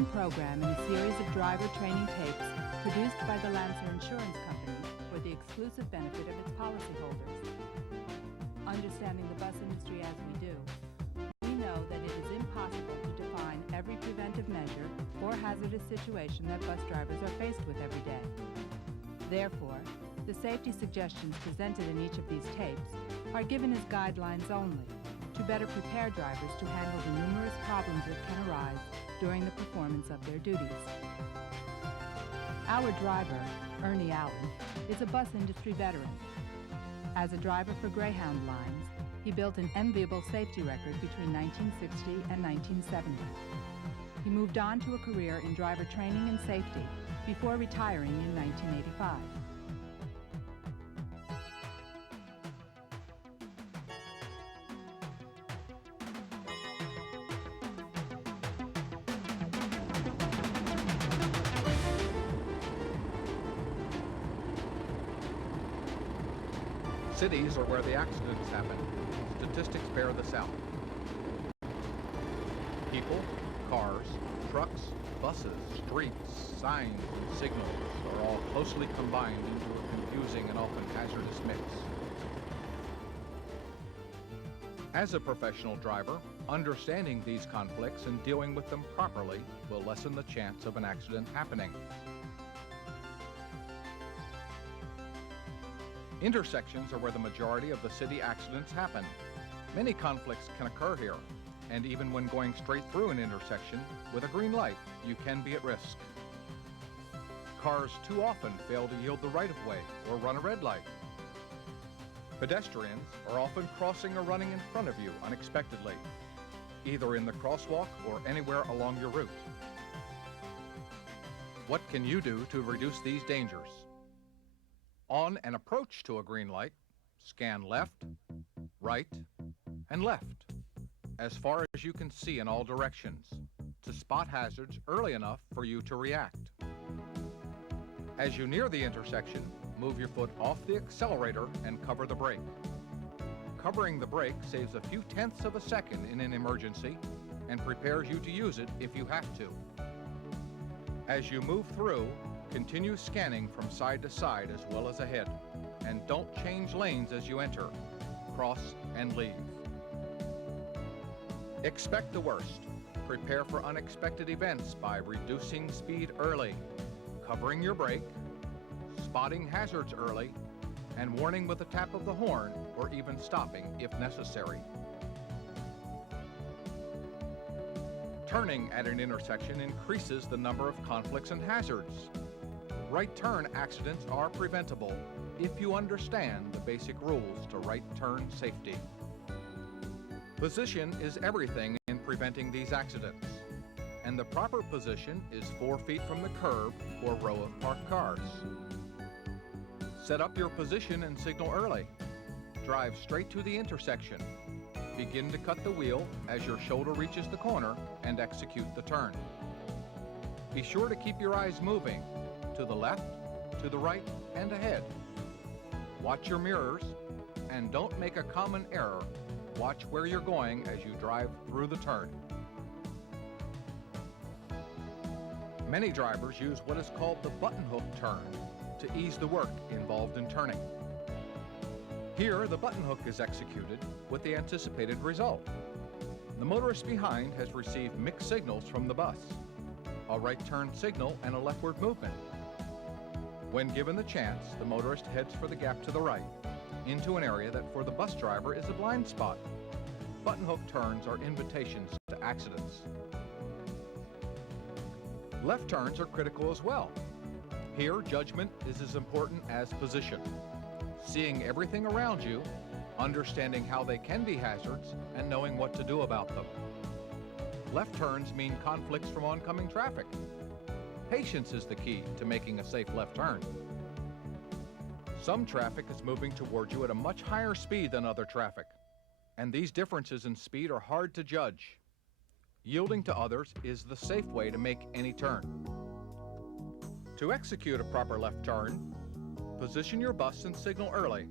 one program in a series of driver training tapes produced by the Lancer Insurance Company for the exclusive benefit of its policyholders. Understanding the bus industry as we do, we know that it is impossible to define every preventive measure or hazardous situation that bus drivers are faced with every day. Therefore, the safety suggestions presented in each of these tapes are given as guidelines only to better prepare drivers to handle the numerous problems that can arise during the performance of their duties. Our driver, Ernie Allen, is a bus industry veteran. As a driver for Greyhound Lines, he built an enviable safety record between 1960 and 1970. He moved on to a career in driver training and safety before retiring in 1985. Cities are where the accidents happen. Statistics bear this out. People, cars, trucks, buses, streets, signs, and signals are all closely combined into a confusing and often hazardous mix. As a professional driver, understanding these conflicts and dealing with them properly will lessen the chance of an accident happening. Intersections are where the majority of the city accidents happen. Many conflicts can occur here, and even when going straight through an intersection with a green light, you can be at risk. Cars too often fail to yield the right-of-way or run a red light. Pedestrians are often crossing or running in front of you unexpectedly, either in the crosswalk or anywhere along your route. What can you do to reduce these dangers? On an approach to a green light, scan left, right, and left, as far as you can see in all directions, to spot hazards early enough for you to react. As you near the intersection, move your foot off the accelerator and cover the brake. Covering the brake saves a few tenths of a second in an emergency and prepares you to use it if you have to. As you move through, continue scanning from side to side as well as ahead, and don't change lanes as you enter, cross, and leave. Expect the worst. Prepare for unexpected events by reducing speed early, covering your brake, spotting hazards early, and warning with a tap of the horn or even stopping if necessary. Turning at an intersection increases the number of conflicts and hazards. Right turn accidents are preventable if you understand the basic rules to right turn safety. Position is everything in preventing these accidents, and the proper position is 4 feet from the curb or row of parked cars. Set up your position and signal early. Drive straight to the intersection. Begin to cut the wheel as your shoulder reaches the corner and execute the turn. Be sure to keep your eyes moving to the left, to the right, and ahead. Watch your mirrors, and don't make a common error. Watch where you're going as you drive through the turn. Many drivers use what is called the button hook turn to ease the work involved in turning. Here, the button hook is executed with the anticipated result. The motorist behind has received mixed signals from the bus, a right turn signal and a leftward movement. When given the chance, the motorist heads for the gap to the right, into an area that for the bus driver is a blind spot. Button hook turns are invitations to accidents. Left turns are critical as well. Here, judgment is as important as position. Seeing everything around you, understanding how they can be hazards, and knowing what to do about them. Left turns mean conflicts from oncoming traffic. Patience is the key to making a safe left turn. Some traffic is moving toward you at a much higher speed than other traffic, and these differences in speed are hard to judge. Yielding to others is the safe way to make any turn. To execute a proper left turn, position your bus and signal early.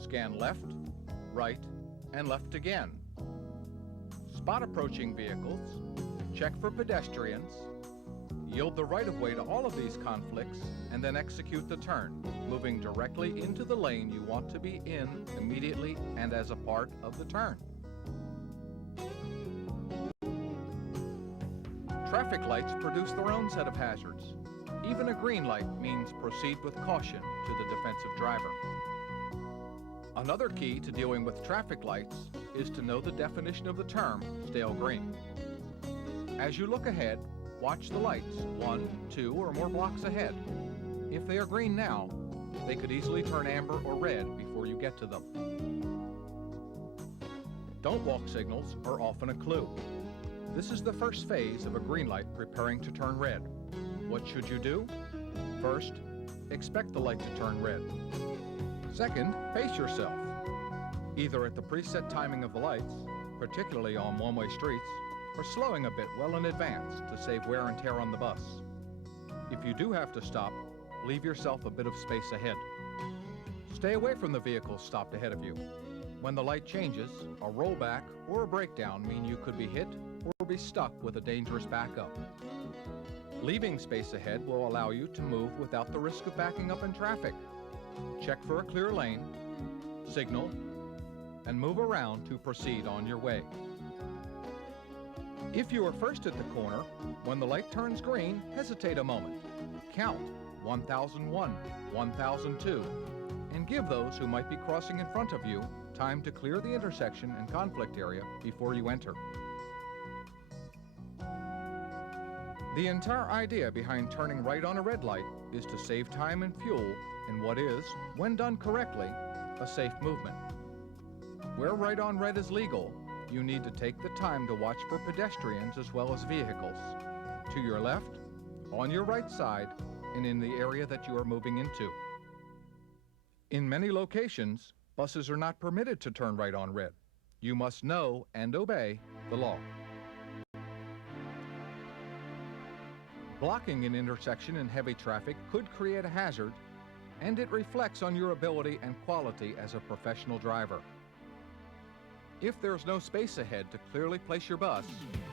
Scan left, right, and left again. Spot approaching vehicles, check for pedestrians, Yield the right-of-way to all of these conflicts and then execute the turn, moving directly into the lane you want to be in immediately and as a part of the turn. Traffic lights produce their own set of hazards. Even a green light means proceed with caution to the defensive driver. Another key to dealing with traffic lights is to know the definition of the term stale green. As you look ahead, watch the lights 1, 2, or more blocks ahead. If they are green now, they could easily turn amber or red before you get to them. Don't walk signals are often a clue. This is the first phase of a green light preparing to turn red. What should you do? First, expect the light to turn red. Second, pace yourself, either at the preset timing of the lights, particularly on one-way streets, or slowing a bit well in advance to save wear and tear on the bus. If you do have to stop, leave yourself a bit of space ahead. Stay away from the vehicles stopped ahead of you. When the light changes, a rollback or a breakdown mean you could be hit or be stuck with a dangerous backup. Leaving space ahead will allow you to move without the risk of backing up in traffic. Check for a clear lane, signal, and move around to proceed on your way. If you are first at the corner, when the light turns green, hesitate a moment. Count 1001, 1002, and give those who might be crossing in front of you time to clear the intersection and conflict area before you enter. The entire idea behind turning right on a red light is to save time and fuel in what is, when done correctly, a safe movement. Where right on red is legal, you need to take the time to watch for pedestrians as well as vehicles, to your left, on your right side, and in the area that you are moving into. In many locations, buses are not permitted to turn right on red. You must know and obey the law. Blocking an intersection in heavy traffic could create a hazard, and it reflects on your ability and quality as a professional driver. If there's no space ahead to clearly place your bus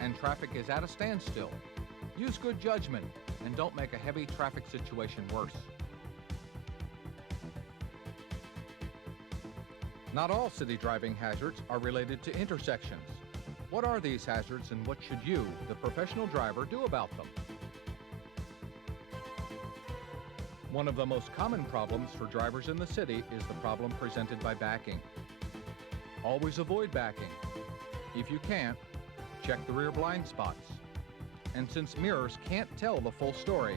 and traffic is at a standstill, use good judgment and don't make a heavy traffic situation worse. Not all city driving hazards are related to intersections. What are these hazards and what should you, the professional driver, do about them? One of the most common problems for drivers in the city is the problem presented by backing. Always avoid backing. If you can't, check the rear blind spots. And since mirrors can't tell the full story,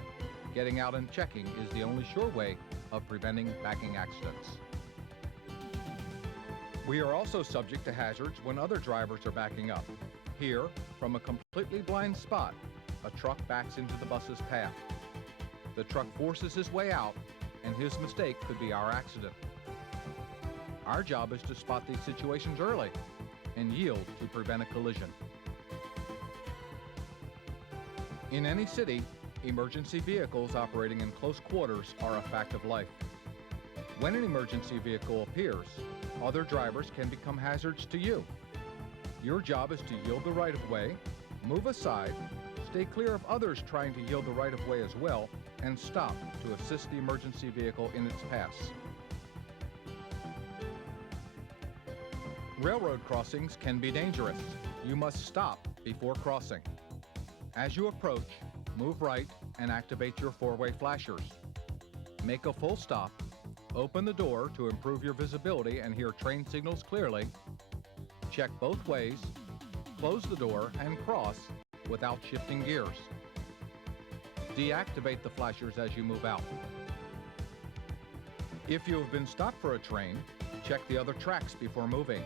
getting out and checking is the only sure way of preventing backing accidents. We are also subject to hazards when other drivers are backing up. Here, from a completely blind spot, a truck backs into the bus's path. The truck forces his way out, and his mistake could be our accident. Our job is to spot these situations early and yield to prevent a collision. In any city, emergency vehicles operating in close quarters are a fact of life. When an emergency vehicle appears, other drivers can become hazards to you. Your job is to yield the right-of-way, move aside, stay clear of others trying to yield the right-of-way as well, and stop to assist the emergency vehicle in its pass. Railroad crossings can be dangerous. You must stop before crossing. As you approach, move right and activate your four-way flashers. Make a full stop, open the door to improve your visibility and hear train signals clearly, check both ways, close the door and cross without shifting gears. Deactivate the flashers as you move out. If you have been stopped for a train, check the other tracks before moving,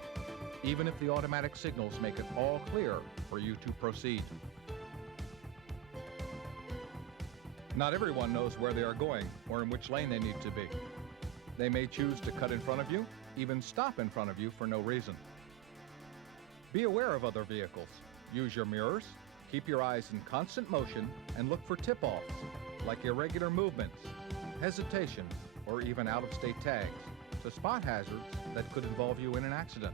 even if the automatic signals make it all clear for you to proceed. Not everyone knows where they are going or in which lane they need to be. They may choose to cut in front of you, even stop in front of you for no reason. Be aware of other vehicles. Use your mirrors, keep your eyes in constant motion, and look for tip-offs, like irregular movements, hesitation, or even out-of-state tags, to spot hazards that could involve you in an accident.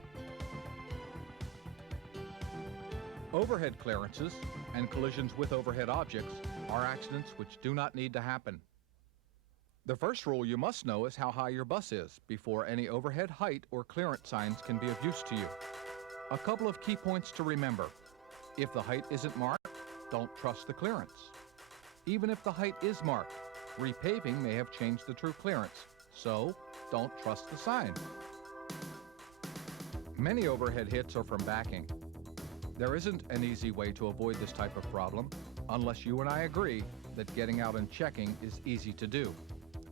Overhead clearances and collisions with overhead objects are accidents which do not need to happen. The first rule you must know is how high your bus is before any overhead height or clearance signs can be of use to you. A couple of key points to remember. If the height isn't marked, don't trust the clearance. Even if the height is marked, repaving may have changed the true clearance, so don't trust the sign. Many overhead hits are from backing. There isn't an easy way to avoid this type of problem, unless you and I agree that getting out and checking is easy to do,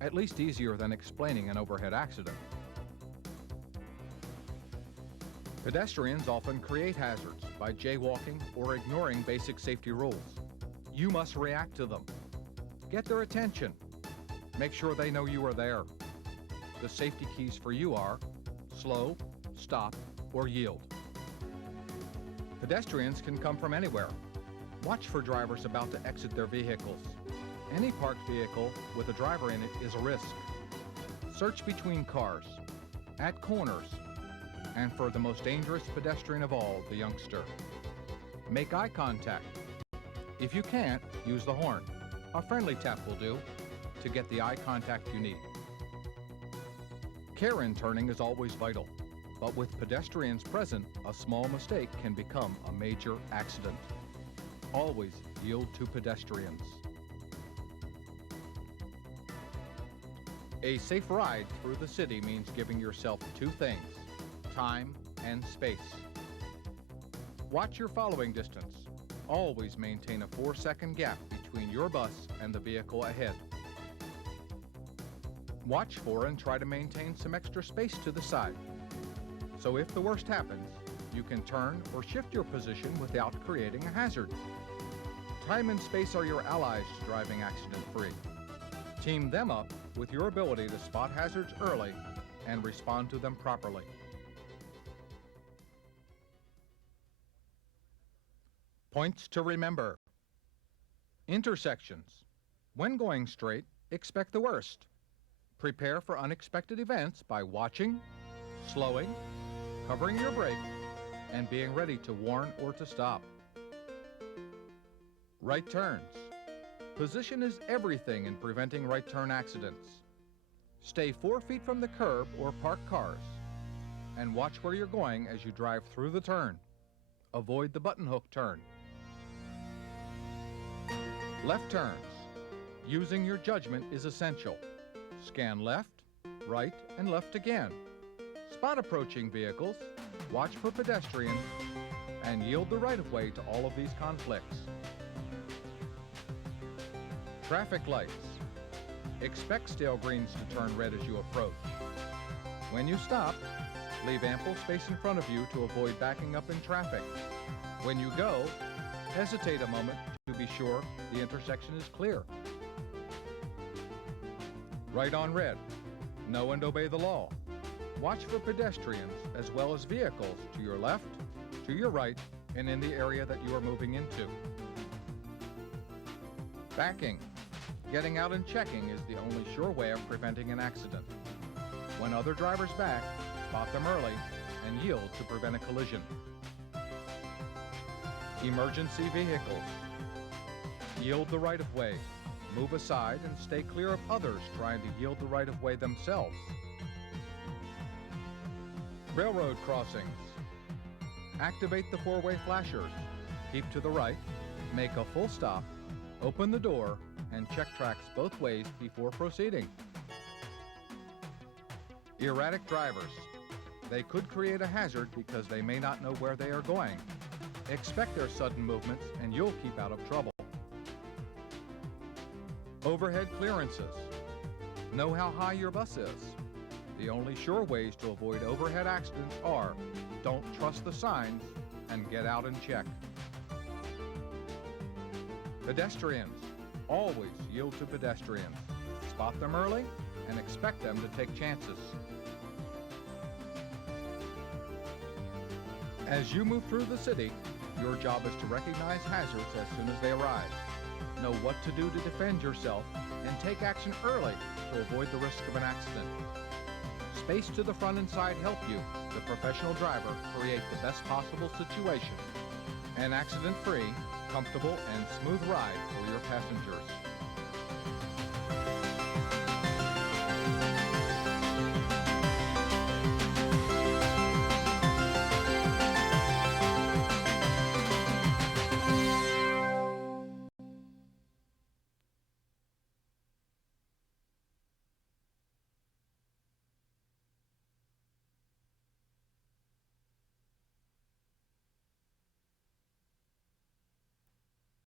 at least easier than explaining an overhead accident. Pedestrians often create hazards by jaywalking or ignoring basic safety rules. You must react to them. Get their attention. Make sure they know you are there. The safety keys for you are slow, stop, or yield. Pedestrians can come from anywhere. Watch for drivers about to exit their vehicles. Any parked vehicle with a driver in it is a risk. Search between cars, at corners, and for the most dangerous pedestrian of all, the youngster. Make eye contact. If you can't, use the horn. A friendly tap will do to get the eye contact you need. Care in turning is always vital, but with pedestrians present, a small mistake can become a major accident. Always yield to pedestrians. A safe ride through the city means giving yourself two things: time and space. Watch your following distance. Always maintain a 4-second gap between your bus and the vehicle ahead. Watch for and try to maintain some extra space to the side. So if the worst happens, you can turn or shift your position without creating a hazard. Time and space are your allies to driving accident-free. Team them up with your ability to spot hazards early and respond to them properly. Points to remember. Intersections. When going straight, expect the worst. Prepare for unexpected events by watching, slowing, covering your brake, and being ready to warn or to stop. Right turns. Position is everything in preventing right turn accidents. Stay 4 feet from the curb or parked cars, and watch where you're going as you drive through the turn. Avoid the button hook turn. Left turns. Using your judgment is essential. Scan left, right, and left again. Spot approaching vehicles, watch for pedestrians, and yield the right-of-way to all of these conflicts. Traffic lights. Expect stale greens to turn red as you approach. When you stop, leave ample space in front of you to avoid backing up in traffic. When you go, hesitate a moment to be sure the intersection is clear. Right on red. Know and obey the law. Watch for pedestrians as well as vehicles to your left, to your right, and in the area that you are moving into. Backing. Getting out and checking is the only sure way of preventing an accident. When other drivers back, spot them early and yield to prevent a collision. Emergency vehicles. Yield the right-of-way. Move aside and stay clear of others trying to yield the right-of-way themselves. Railroad crossings. Activate the four-way flashers. Keep to the right, make a full stop, open the door, and check tracks both ways before proceeding. Erratic drivers. They could create a hazard because they may not know where they are going. Expect their sudden movements and you'll keep out of trouble. Overhead clearances. Know how high your bus is. The only sure ways to avoid overhead accidents are don't trust the signs and get out and check. Pedestrians. Always yield to pedestrians. Spot them early and expect them to take chances. As you move through the city, your job is to recognize hazards as soon as they arise. Know what to do to defend yourself and take action early to avoid the risk of an accident. Space to the front and side help you, the professional driver, create the best possible situation. And accident-free, comfortable and smooth ride for your passengers.